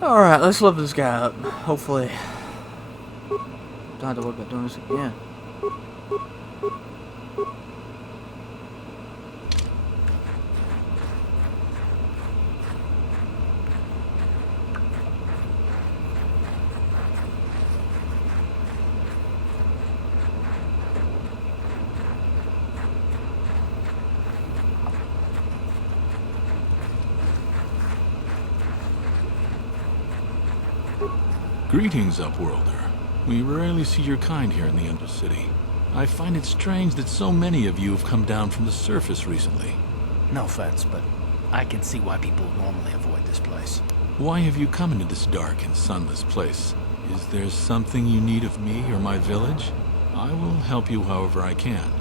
Alright, let's level this guy up. Hopefully. Don't have to worry about doing this again. Greetings, Upworlder. We rarely see your kind here in the Undercity. I find it strange that so many of you have come down from the surface recently. No offense, but I can see why people normally avoid this place. Why have you come into this dark and sunless place? Is there something you need of me or my village? I will help you however I can.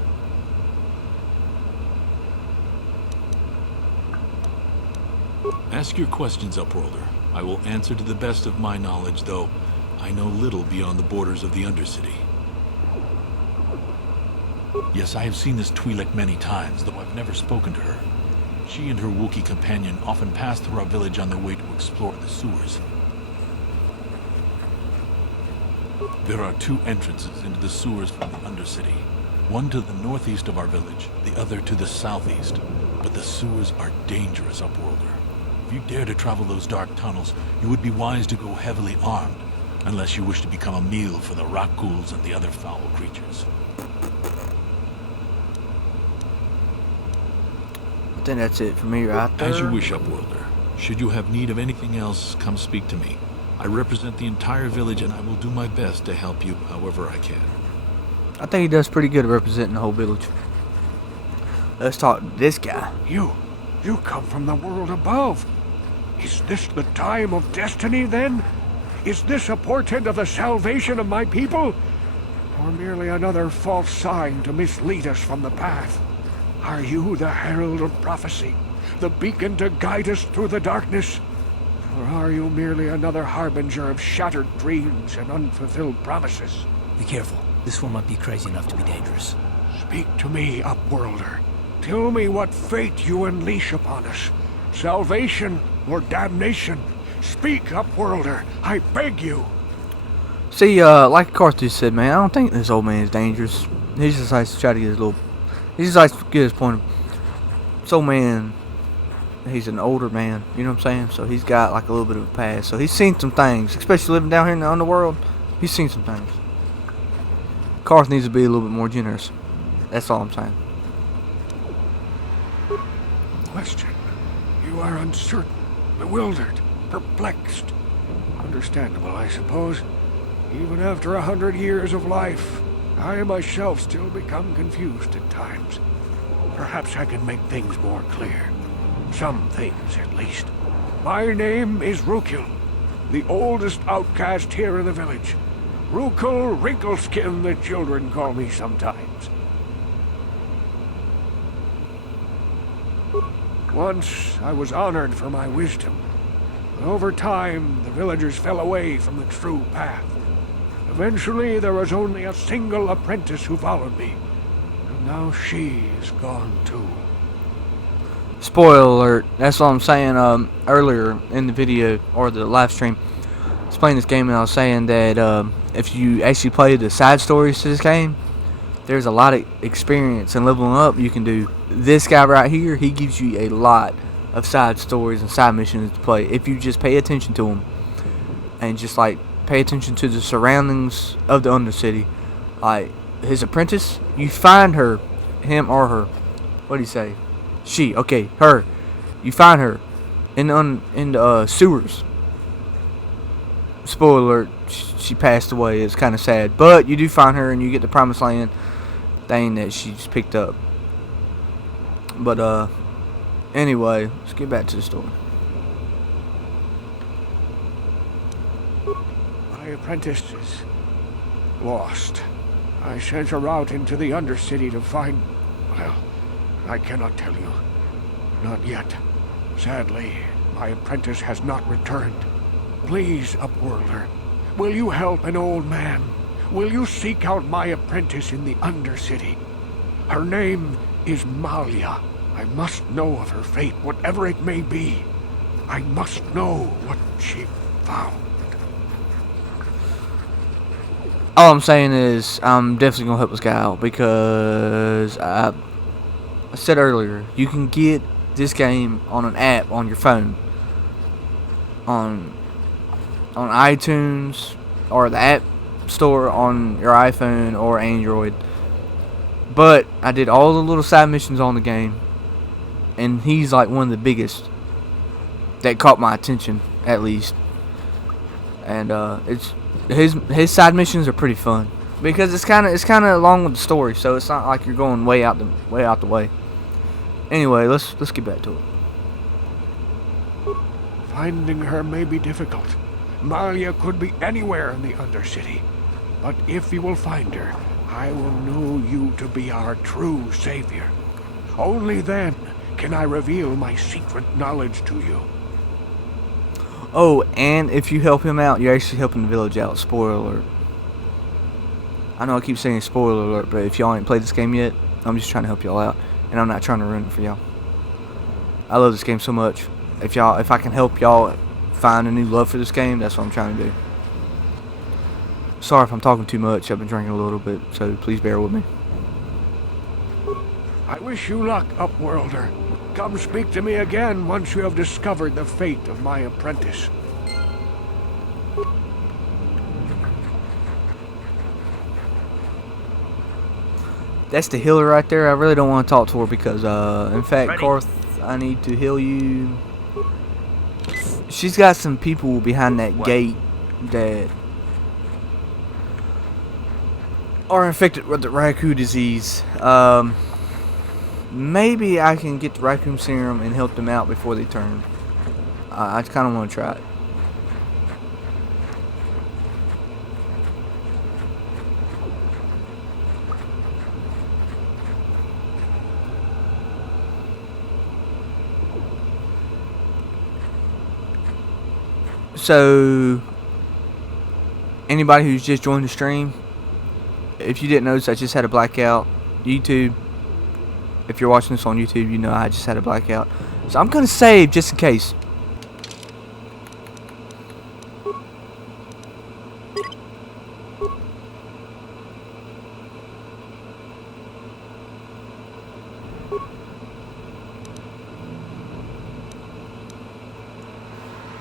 Ask your questions, Upworlder. I will answer to the best of my knowledge, though I know little beyond the borders of the Undercity. Yes, I have seen this Twi'lek many times, though I've never spoken to her. She and her Wookiee companion often pass through our village on their way to explore the sewers. There are two entrances into the sewers from the Undercity. One to the northeast of our village, the other to the southeast. But the sewers are dangerous, Upworlder. If you dare to travel those dark tunnels, you would be wise to go heavily armed, unless you wish to become a meal for the Raccoons and the other foul creatures. I think that's it for me right there. As you wish, Upworlder. Should you have need of anything else, come speak to me. I represent the entire village, and I will do my best to help you however I can. I think he does pretty good at representing the whole village. Let's talk to this guy. You come from the world above. Is this the time of destiny, then? Is this a portent of the salvation of my people? Or merely another false sign to mislead us from the path? Are you the herald of prophecy, the beacon to guide us through the darkness? Or are you merely another harbinger of shattered dreams and unfulfilled promises? Be careful. This one might be crazy enough to be dangerous. Speak to me, Upworlder. Tell me what fate you unleash upon us. Salvation or damnation? Speak, Upworlder, I beg you. See, like Carthage said, man, I don't think this old man is dangerous. He just likes to try to get his little... He just likes to get his point. This old man, he's an older man, you know what I'm saying? So he's got like a little bit of a past. So he's seen some things, especially living down here in the underworld. He's seen some things. Carth needs to be a little bit more generous. That's all I'm saying. Question. You are uncertain, bewildered, perplexed. Understandable, I suppose. Even after 100 years of life, I myself still become confused at times. Perhaps I can make things more clear. Some things, at least. My name is Rukul, the oldest outcast here in the village. Rukul Wrinkleskin, the children call me sometimes. Once I was honored for my wisdom, but over time the villagers fell away from the true path. Eventually there was only a single apprentice who followed me, and now she's gone too. Spoiler alert. That's what I'm saying earlier in the video, or the live stream. I was playing this game and I was saying that if you actually play the side stories to this game, there's a lot of experience and leveling up you can do. This guy right here, he gives you a lot of side stories and side missions to play if you just pay attention to them and just like pay attention to the surroundings of the Undercity. Like his apprentice, you find her, him or her. What do you say? She. Okay, her. You find her in the sewers. Spoiler alert: she passed away. It's kind of sad, but you do find her and you get the promised land thing that she just picked up. But anyway, let's get back to the story. My apprentice is lost. I sent her out into the Undercity to find... Well, I cannot tell you. Not yet. Sadly, my apprentice has not returned. Please, Upworlder, will you help an old man? Will you seek out my apprentice in the Undercity? Her name is Malia. I must know of her fate, whatever it may be. I must know what she found. All I'm saying is I'm definitely gonna help this guy out because I said earlier you can get this game on an app on your phone, on iTunes or the App Store on your iPhone or Android. But I did all the little side missions on the game, and he's like one of the biggest that caught my attention, at least. And it's his side missions are pretty fun because it's kind of along with the story, so it's not like you're going way out the way. Anyway, let's get back to it. Finding her may be difficult. Malia could be anywhere in the Undercity. But if you will find her, I will know you to be our true savior. Only then can I reveal my secret knowledge to you. Oh, and if you help him out, you're actually helping the village out. Spoiler alert. I know I keep saying spoiler alert, but if y'all ain't played this game yet, I'm just trying to help y'all out, and I'm not trying to ruin it for y'all. I love this game so much. If I can help y'all find a new love for this game, that's what I'm trying to do. Sorry if I'm talking too much. I've been drinking a little bit, so please bear with me. I wish you luck, Upworlder. Come speak to me again once you have discovered the fate of my apprentice. That's the healer right there. I really don't want to talk to her because, in fact, Ready? Karth, I need to heal you. She's got some people behind that gate that are infected with the raccoon disease. Maybe I can get the raccoon serum and help them out before they turn. I kind of want to try it. So, anybody who's just joined the stream, if you didn't notice, I just had a blackout. YouTube, if you're watching this on YouTube, you know I just had a blackout. So I'm gonna save just in case.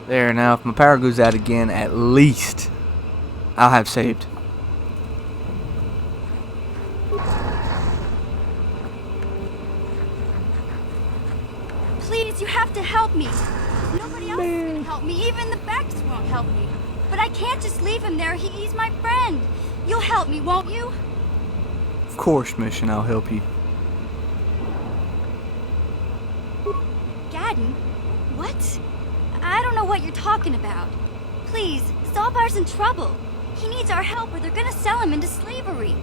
There, now if my power goes out again, at least I'll have saved. Please, you have to help me. Nobody else is gonna help me. Even the Becks won't help me. But I can't just leave him there. He's my friend. You'll help me, won't you? Of course, Mission, I'll help you. Gadden? What? I don't know what you're talking about. Please, Zalbar's in trouble. He needs our help or they're gonna sell him into slavery.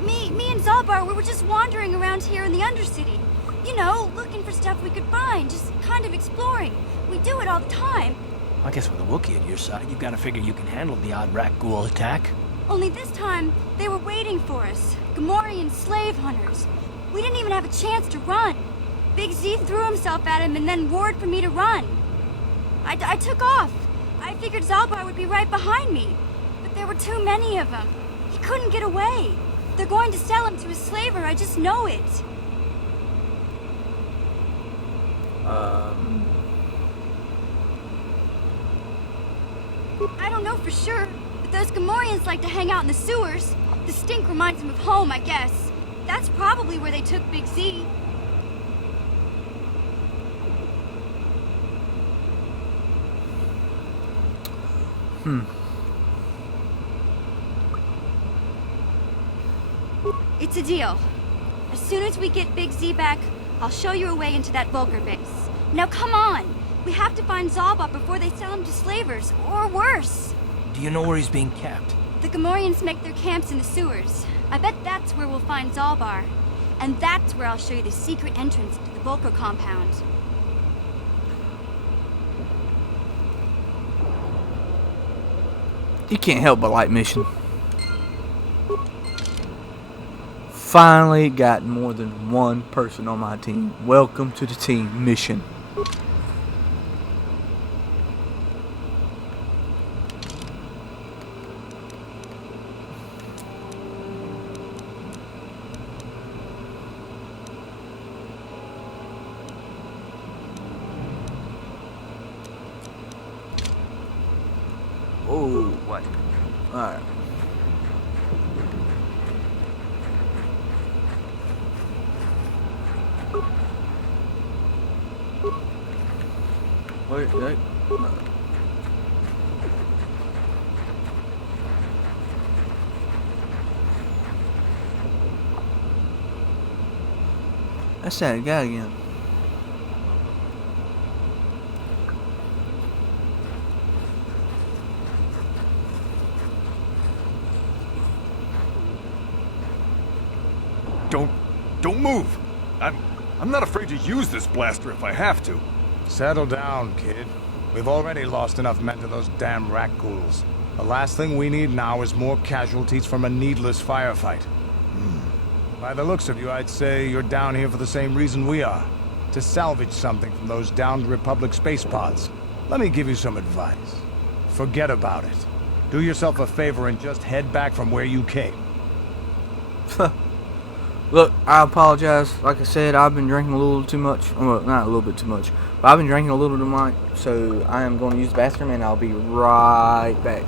Me and Zalbar, we were just wandering around here in the Undercity. You know, looking for stuff we could find, just kind of exploring. We do it all the time. I guess with a Wookiee at your side, you've got to figure you can handle the odd rat ghoul attack. Only this time, they were waiting for us. Gamorrean slave hunters. We didn't even have a chance to run. Big Z threw himself at him and then roared for me to run. I took off. I figured Zalbar would be right behind me. But there were too many of them. He couldn't get away. They're going to sell him to a slaver, I just know it. I don't know for sure, but those Gamorreans like to hang out in the sewers. The stink reminds them of home, I guess. That's probably where they took Big Z. It's a deal. As soon as we get Big Z back, I'll show you a way into that Vulcar base. Now come on! We have to find Zalbar before they sell him to slavers, or worse. Do you know where he's being kept? The Gamorreans make their camps in the sewers. I bet that's where we'll find Zalbar. And that's where I'll show you the secret entrance to the Vulcar compound. You can't help but like Mission. finally got more than one person on my team. Welcome to the team mission. Oh, What? alright. Wait, no. That's that guy again. Don't move! I'm not afraid to use this blaster if I have to. Settle down, kid. We've already lost enough men to those damn Raccoons. The last thing we need now is more casualties from a needless firefight. By the looks of you, I'd say you're down here for the same reason we are. To salvage something from those downed Republic space pods. Let me give you some advice. Forget about it. Do yourself a favor and just head back from where you came. Look, I apologize. Like I said, I've been drinking a little too much. Well, not a little bit too much, but I've been drinking a little too much. So I am going to use the bathroom, and I'll be right back.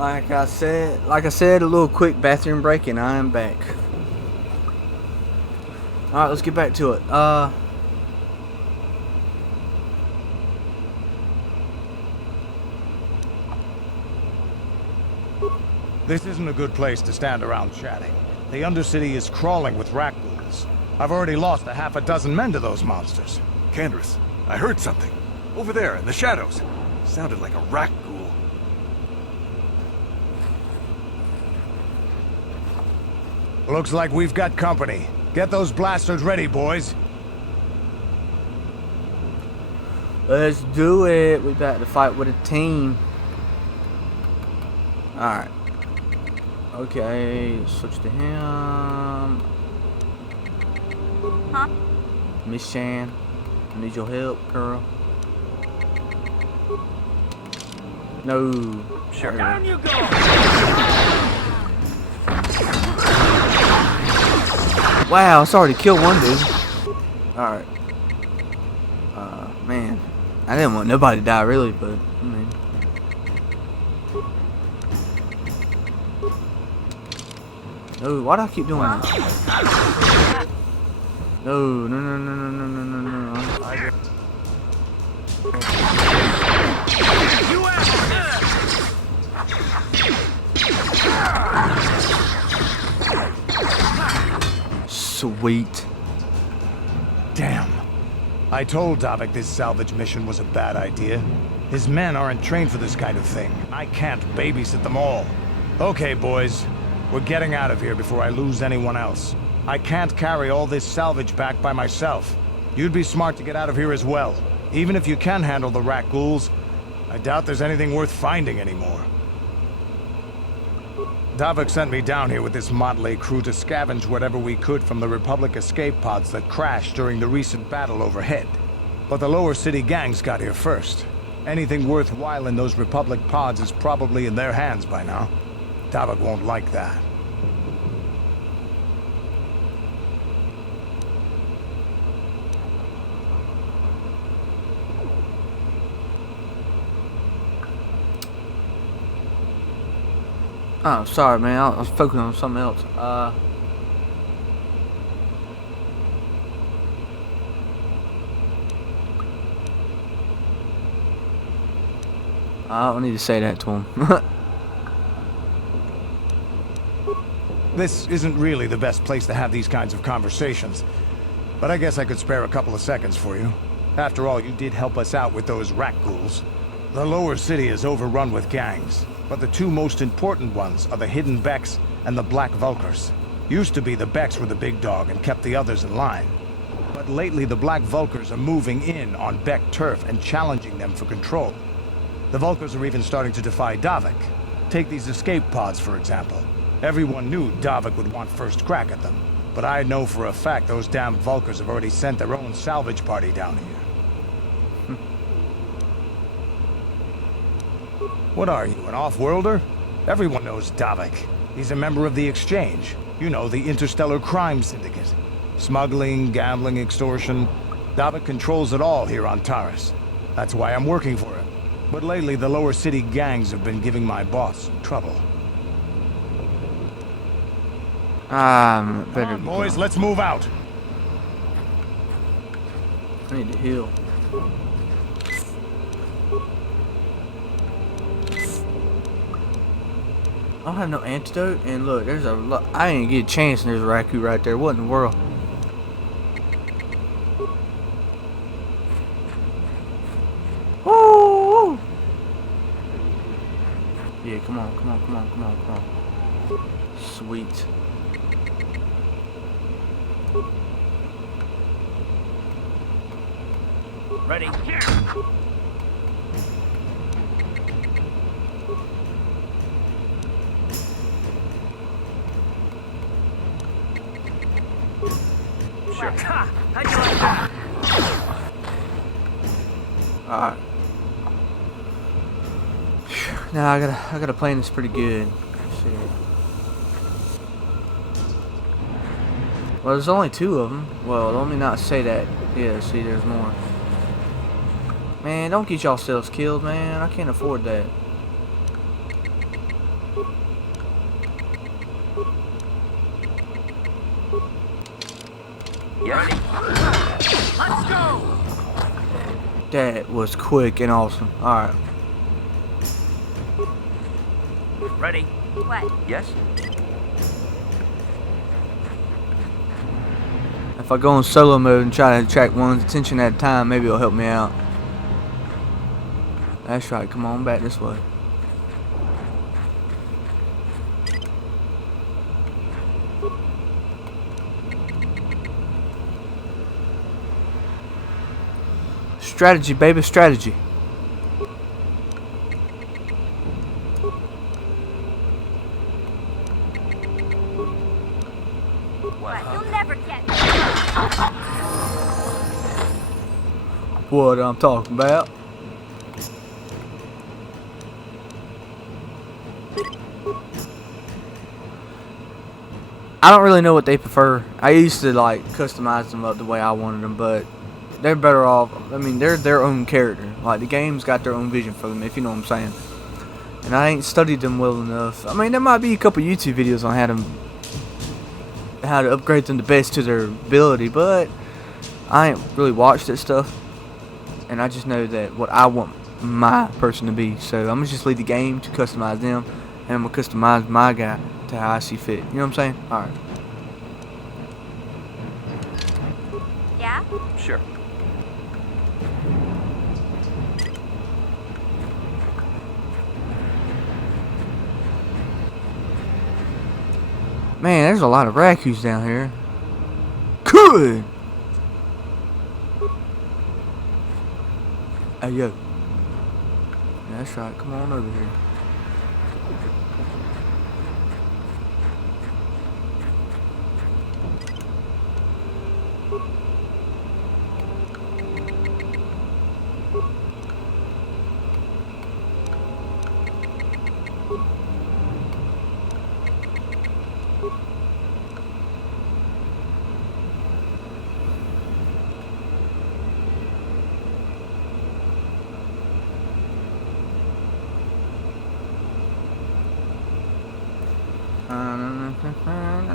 Like I said, a little quick bathroom break, and I am back. Alright, let's get back to it. This isn't a good place to stand around chatting. The Undercity is crawling with Raccoons. I've already lost a half a dozen men to those monsters. Candace, I heard something. Over there, in the shadows. Sounded like a Raccoon. Looks like we've got company. Get those blasters ready, boys. Let's do it. We got to fight with a team. Alright. Okay, switch to him. Huh? Miss Shan, I need your help, girl. No. Sure. Down you go! Wow, it's already killed one dude. Alright. Man. I didn't want nobody to die, really, but, I mean. No, why do I keep doing that? No, no, no, no, no, no, no, no, no. Sweet. Damn. I told Davik this salvage mission was a bad idea. His men aren't trained for this kind of thing. I can't babysit them all. Okay, boys. We're getting out of here before I lose anyone else. I can't carry all this salvage back by myself. You'd be smart to get out of here as well. Even if you can handle the Raccoons, I doubt there's anything worth finding anymore. Davik sent me down here with this motley crew to scavenge whatever we could from the Republic escape pods that crashed during the recent battle overhead. But the lower city gangs got here first. Anything worthwhile in those Republic pods is probably in their hands by now. Davik won't like that. Oh, sorry, man. I was focusing on something else. I don't need to say that to him. This isn't really the best place to have these kinds of conversations, but I guess I could spare a couple of seconds for you. After all, you did help us out with those Raccoons. The lower city is overrun with gangs, but the two most important ones are the Hidden Becks and the Black Vulkars. Used to be the Becks were the big dog and kept the others in line. But lately the Black Vulkars are moving in on Beck turf and challenging them for control. The Vulkars are even starting to defy Davik. Take these escape pods, for example. Everyone knew Davik would want first crack at them, but I know for a fact those damn Vulkars have already sent their own salvage party down here. What are you, an off-worlder? Everyone knows Davik. He's a member of the Exchange. You know, the interstellar crime syndicate. Smuggling, gambling, extortion. Davik controls it all here on Taris. That's why I'm working for him. But lately, the lower city gangs have been giving my boss some trouble. Better Come on, be boys, going. let's move out. I need to heal. I don't have no antidote, and look, there's a lot. I didn't get a chance, and there's a raccoon right there. What in the world? Woo! Yeah, come on, come on, come on, come on, come on. Sweet. Ready? Here. Sure. Ha! How'd you like that? Alright. Now I gotta plan this pretty good. Let's see. Well, there's only two of them. Well, let me not say that. Yeah, see, there's more. Man, don't get yourselves killed, man. I can't afford that. Ready? Let's go! That was quick and awesome. Alright. Ready? What? Yes? If I go in solo mode and try to attract one's attention at a time, maybe it'll help me out. That's right, come on back this way. Strategy, baby, strategy. What? You'll never get me. What I'm talking about. I don't really know what they prefer. I used to like customize them up the way I wanted them, but they're better off. I mean, they're their own character. Like the game's got their own vision for them, if you know what I'm saying. And I ain't studied them well enough. I mean, there might be a couple YouTube videos on how to upgrade them the best to their ability, but I ain't really watched that stuff. And I just know that what I want my person to be. So I'm gonna just leave the game to customize them, and I'm gonna customize my guy to how I see fit. You know what I'm saying? All right. Yeah? Sure. Man, there's a lot of raccoons down here. Good. Hey yo. Yeah, that's right. Come on over here.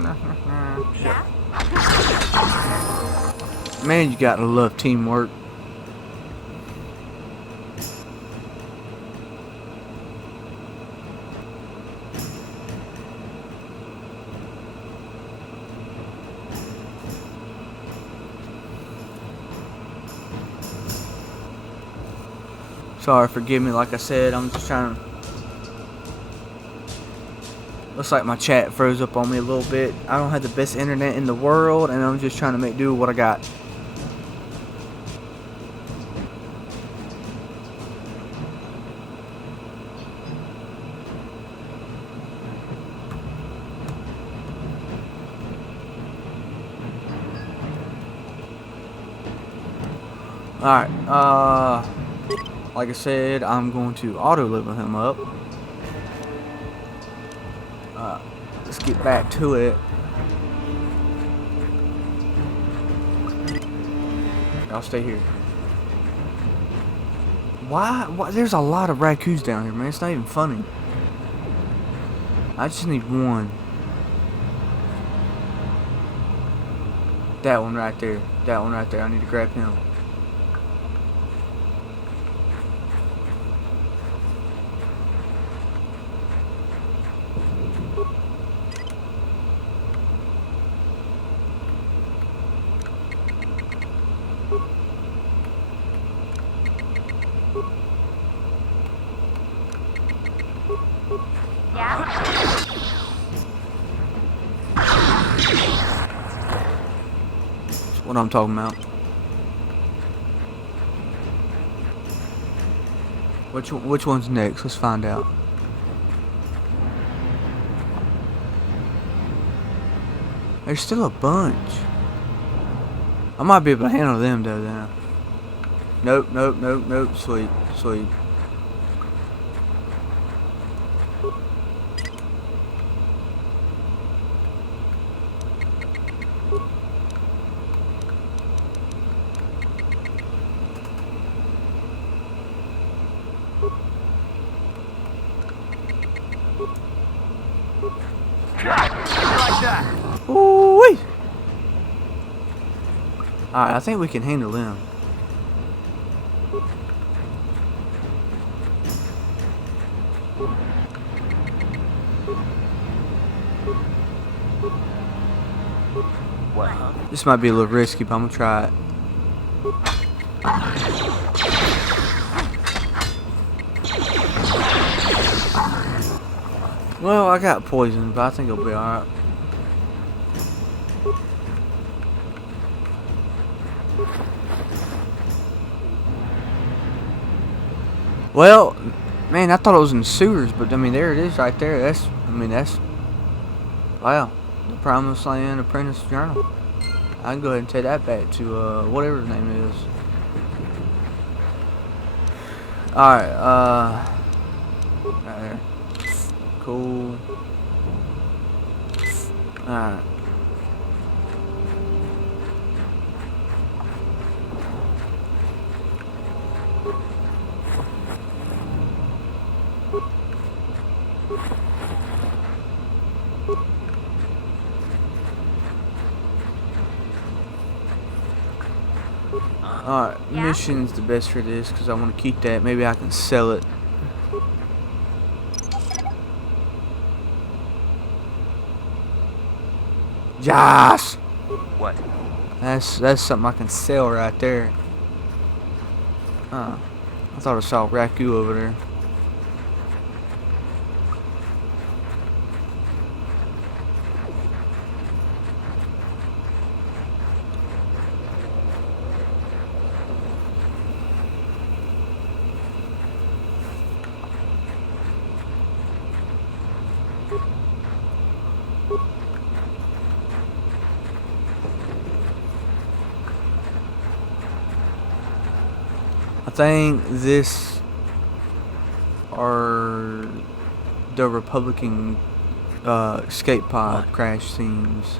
Yeah? Man, you gotta love teamwork. Sorry, forgive me. Like I said, I'm just trying to. Looks like my chat froze up on me a little bit. I don't have the best internet in the world, and I'm just trying to make do with what I got. Alright, like I said, I'm going to auto level him up. Let's get back to it. I'll stay here. Why? There's a lot of raccoons down here, man. It's not even funny. I just need one. That one right there. That one right there. I need to grab him. Yeah? That's what I'm talking about. Which one's next? Let's find out. There's still a bunch. I might be able to handle them though now. Nope, nope, nope, nope. Sweet, sweet. Ooh-wee. Alright, I think we can handle them. This might be a little risky, but I'm gonna try it. Well, I got poison, but I think it'll be alright. Well, man, I thought it was in the sewers, but I mean, there it is right there. That's, wow. The Promised Land Apprentice Journal. I can go ahead and take that back to, whatever his name is. Alright, right there. Cool. Alright. Alright, Yeah? mission's the best for this because I want to keep that. Maybe I can sell it. Yes! What? That's something I can sell right there. I thought I saw a raccoon over there. I think this are the Republican escape pod crash scenes.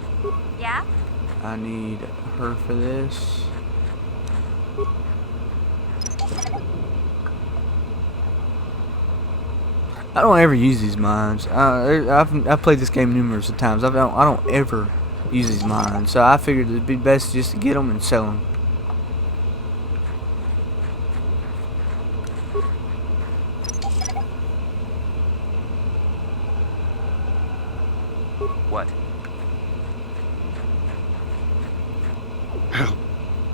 Yeah? I need her for this. I don't ever use these mines. I've played this game numerous of times. I don't ever use these mines. So I figured it'd be best just to get them and sell them. What?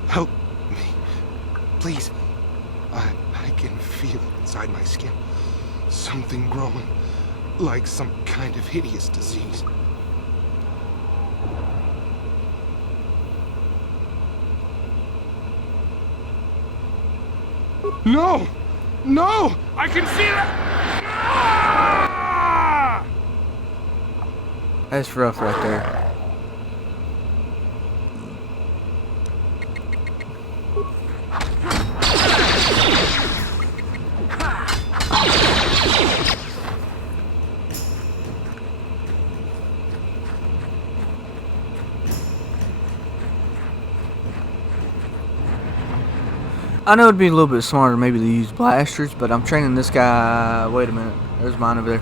Help me. Please. I can feel it inside my skin. Something growing. Like some kind of hideous disease. No! No! I can see it! Ah! That's rough right there. I know it'd be a little bit smarter maybe to use blasters, but I'm training this guy. Wait a minute, there's mine over there.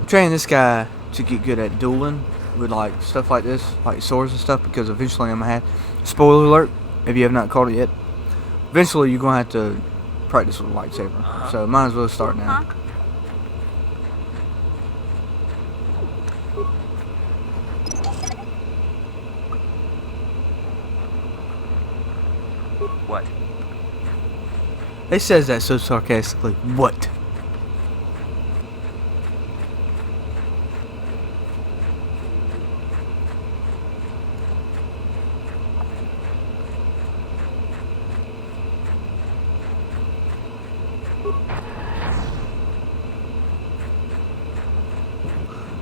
I'm training this guy to get good at dueling with like stuff like this, like swords and stuff, because eventually I'm gonna have. Spoiler alert, if you have not caught it yet. Eventually you're gonna have to practice with a lightsaber, so might as well start now. What? It says that so sarcastically. What?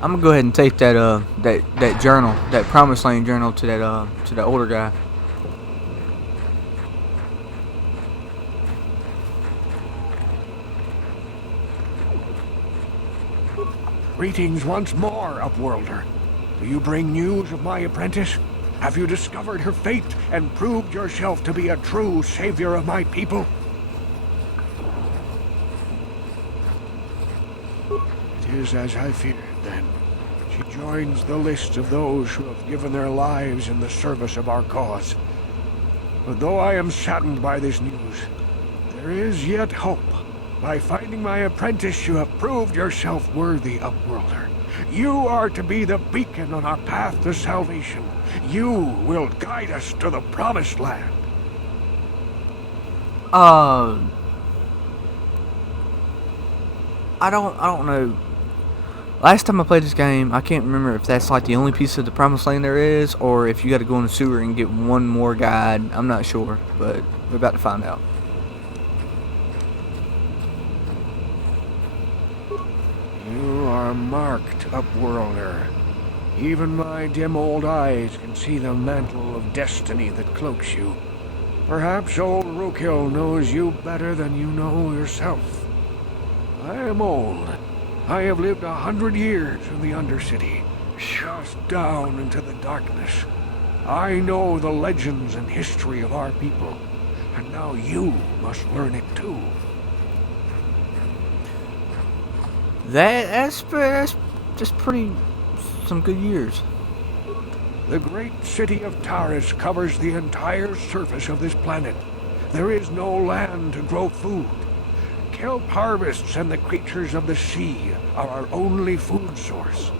I'm gonna go ahead and take that that journal, that Promised Land journal, to that older guy. Greetings once more, Upworlder. Do you bring news of my apprentice? Have you discovered her fate and proved yourself to be a true savior of my people? It is as I feared, then. She joins the list of those who have given their lives in the service of our cause. But though I am saddened by this news, there is yet hope. By finding my apprentice, you have proved yourself worthy, Upworlder. You are to be the beacon on our path to salvation. You will guide us to the Promised Land. I don't know. Last time I played this game, I can't remember if that's like the only piece of the Promised Land there is, or if you got to go in the sewer and get one more guide. I'm not sure, but we're about to find out. You are marked, Upworlder. Even my dim old eyes can see the mantle of destiny that cloaks you. Perhaps old Rookhill knows you better than you know yourself. I am old. I have lived 100 years in the Undercity, cast down into the darkness. I know the legends and history of our people, and now you must learn it too. That's just pretty some good years. The great city of Taris covers the entire surface of this planet. There is no land to grow food. Kelp harvests and the creatures of the sea are our only food source.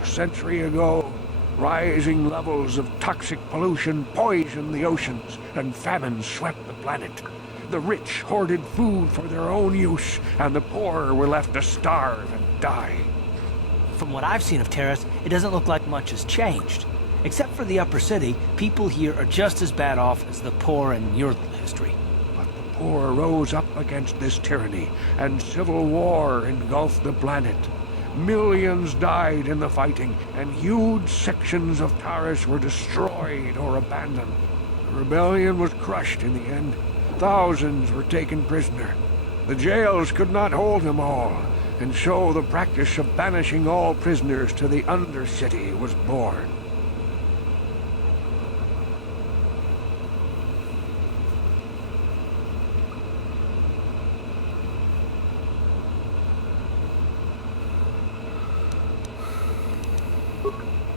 A century ago, rising levels of toxic pollution poisoned the oceans, and famine swept the planet. The rich hoarded food for their own use, and the poor were left to starve and die. From what I've seen of Terrace, it doesn't look like much has changed. Except for the upper city, people here are just as bad off as the poor in your history. But the poor rose up against this tyranny, and civil war engulfed the planet. Millions died in the fighting, and huge sections of Taris were destroyed or abandoned. The rebellion was crushed in the end. Thousands were taken prisoner. The jails could not hold them all, and so the practice of banishing all prisoners to the Undercity was born.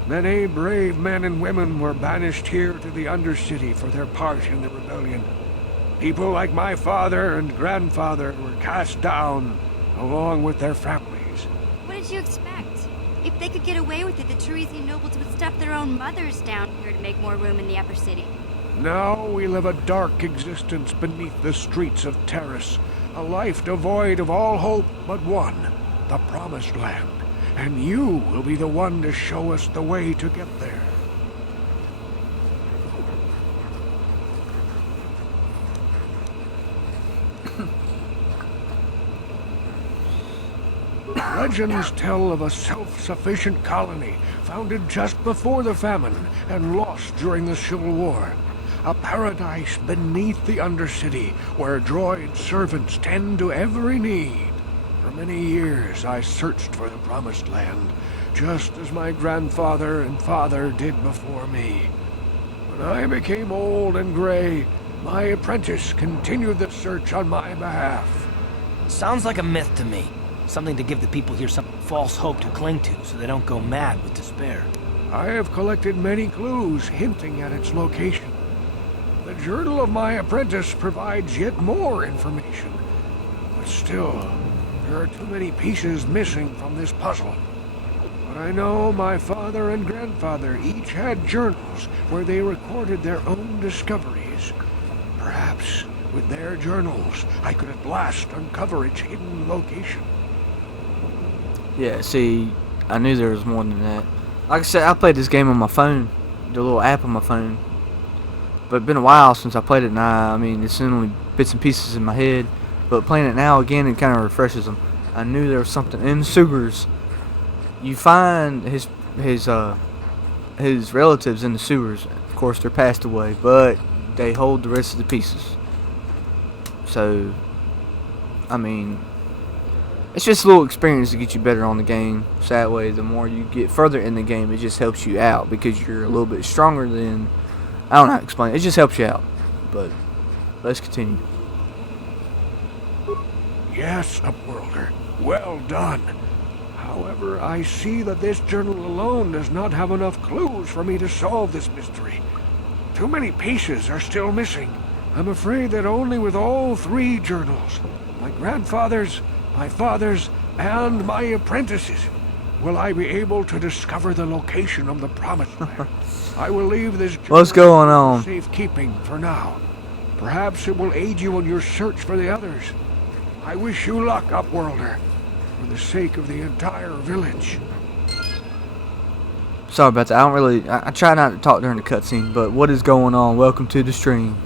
Many brave men and women were banished here to the Undercity for their part in the rebellion. People like my father and grandfather were cast down, along with their families. What did you expect? If they could get away with it, the Teresian nobles would stuff their own mothers down here to make more room in the Upper City. Now we live a dark existence beneath the streets of Terrace, a life devoid of all hope but one, the Promised Land. And you will be the one to show us the way to get there. Legends tell of a self-sufficient colony founded just before the famine and lost during the Civil War. A paradise beneath the Undercity where droid servants tend to every need. For many years I searched for the Promised Land, just as my grandfather and father did before me. When I became old and gray, my apprentice continued the search on my behalf. Sounds like a myth to me. Something to give the people here some false hope to cling to so they don't go mad with despair. I have collected many clues hinting at its location. The journal of my apprentice provides yet more information. But still, there are too many pieces missing from this puzzle. But I know my father and grandfather each had journals where they recorded their own discoveries. Perhaps with their journals, I could at last uncover its hidden location. Yeah, see, I knew there was more than that. Like I said, I played this game on my phone, the little app on my phone. But it's been a while since I played it now. I mean, it's only bits and pieces in my head. But playing it now again, it kind of refreshes them. I knew there was something in the sewers. You find his relatives in the sewers. Of course, they're passed away, but they hold the rest of the pieces. So, I mean, it's just a little experience to get you better on the game. So that way, the more you get further in the game, it just helps you out because you're a little bit stronger than... I don't know how to explain it. It just helps you out. But let's continue. Yes, Upworlder. Well done. However, I see that this journal alone does not have enough clues for me to solve this mystery. Too many pieces are still missing. I'm afraid that only with all three journals, my grandfather's, my father's, and my apprentice's, will I be able to discover the location of the Promised Land. I will leave this journal What's going on? in safekeeping for now. Perhaps it will aid you in your search for the others. I wish you luck, Upworlder, for the sake of the entire village. Sorry about that. I try not to talk during the cutscene, but what is going on? Welcome to the stream.